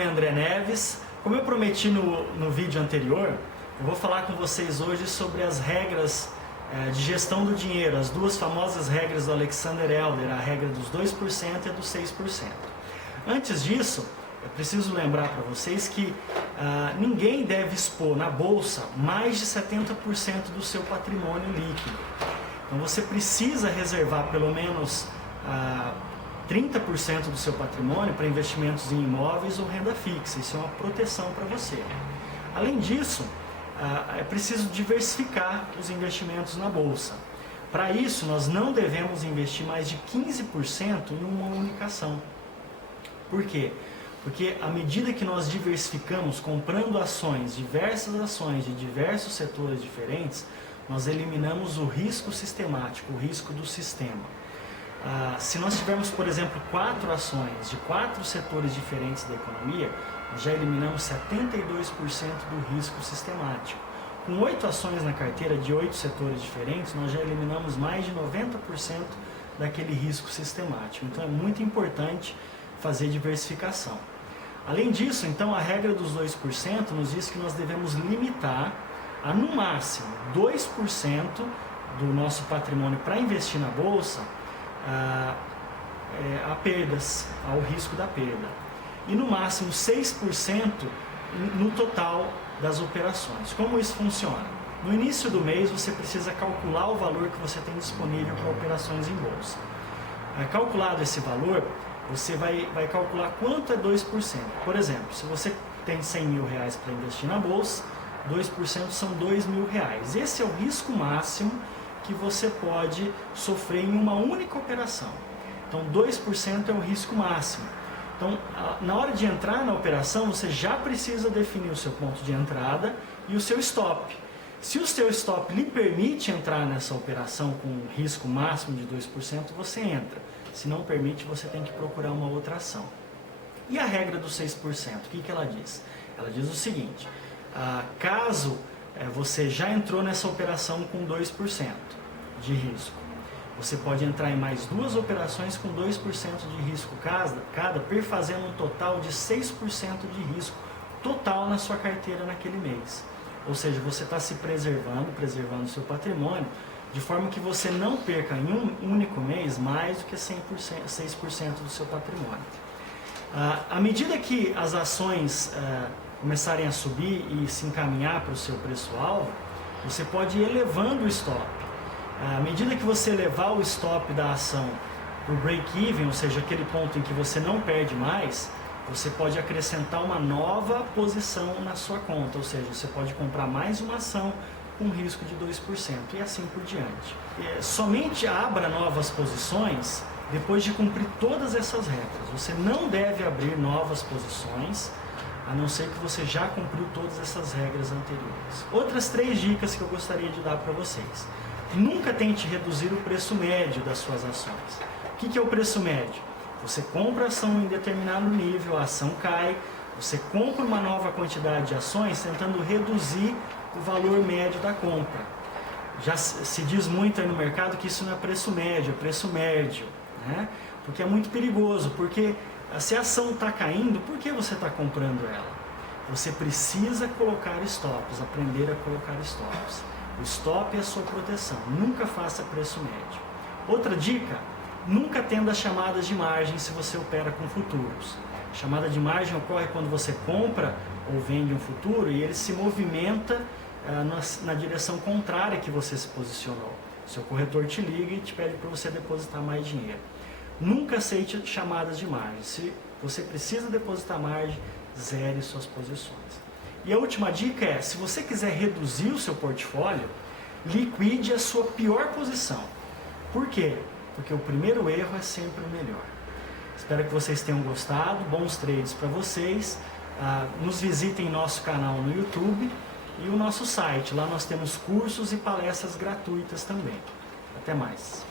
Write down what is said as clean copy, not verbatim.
nome é André Neves. Como eu prometi no vídeo anterior, eu vou falar com vocês hoje sobre as regras de gestão do dinheiro, as duas famosas regras do Alexander Elder, a regra dos 2% e a dos 6%. Antes disso, eu preciso lembrar para vocês que ninguém deve expor na bolsa mais de 70% do seu patrimônio líquido. Então você precisa reservar pelo menos 30% do seu patrimônio para investimentos em imóveis ou renda fixa. Isso é uma proteção para você. Além disso, é preciso diversificar os investimentos na bolsa. Para isso, nós não devemos investir mais de 15% em uma única ação. Por quê? Porque à medida que nós diversificamos, comprando ações, diversas ações de diversos setores diferentes, nós eliminamos o risco sistemático, o risco do sistema. Se nós tivermos, por exemplo, 4 ações de 4 setores diferentes da economia, nós já eliminamos 72% do risco sistemático. Com 8 ações na carteira de 8 setores diferentes, nós já eliminamos mais de 90% daquele risco sistemático. Então é muito importante fazer diversificação. Além disso, então, a regra dos 2% nos diz que nós devemos limitar a, no máximo, 2% do nosso patrimônio para investir na bolsa a perdas, ao risco da perda. E no máximo 6% no total das operações. Como isso funciona? No início do mês você precisa calcular o valor que você tem disponível para operações em bolsa. Calculado esse valor, você vai calcular quanto é 2%. Por exemplo, se você tem 100 mil reais para investir na bolsa, 2% são 2 mil reais. Esse é o risco máximo que você pode sofrer em uma única operação. Então 2% é o risco máximo. Então, na hora de entrar na operação, você já precisa definir o seu ponto de entrada e o seu stop. Se o seu stop lhe permite entrar nessa operação com um risco máximo de 2%, você entra. Se não permite, você tem que procurar uma outra ação. E a regra dos 6%, o que ela diz? Ela diz o seguinte: caso você já entrou nessa operação com 2% de risco, você pode entrar em mais 2 operações com 2% de risco cada, perfazendo um total de 6% de risco total na sua carteira naquele mês. Ou seja, você está se preservando o seu patrimônio, de forma que você não perca em um único mês mais do que 6% do seu patrimônio. À medida que as ações começarem a subir e se encaminhar para o seu preço-alvo, você pode ir elevando o stop. À medida que você elevar o stop da ação para o break-even, ou seja, aquele ponto em que você não perde mais, você pode acrescentar uma nova posição na sua conta, ou seja, você pode comprar mais uma ação com risco de 2% e assim por diante. Somente abra novas posições depois de cumprir todas essas regras. Você não deve abrir novas posições, a não ser que você já cumpriu todas essas regras anteriores. Outras 3 dicas que eu gostaria de dar para vocês. Nunca tente reduzir o preço médio das suas ações. O que é o preço médio? Você compra a ação em determinado nível, a ação cai, você compra uma nova quantidade de ações tentando reduzir o valor médio da compra. Já se diz muito aí no mercado que isso não é preço médio, é preço médio, né? Porque é muito perigoso, porque se a ação está caindo, por que você está comprando ela? Você precisa colocar stops, aprender a colocar stops. O stop é a sua proteção, nunca faça preço médio. Outra dica: nunca tenda chamadas de margem se você opera com futuros. Chamada de margem ocorre quando você compra ou vende um futuro e ele se movimenta na direção contrária que você se posicionou. Seu corretor te liga e te pede para você depositar mais dinheiro. Nunca aceite chamadas de margem. Se você precisa depositar margem, zere suas posições. E a última dica é: se você quiser reduzir o seu portfólio, liquide a sua pior posição. Por quê? Porque o primeiro erro é sempre o melhor. Espero que vocês tenham gostado. Bons trades para vocês. Nos visitem em nosso canal no YouTube e o nosso site. Lá nós temos cursos e palestras gratuitas também. Até mais.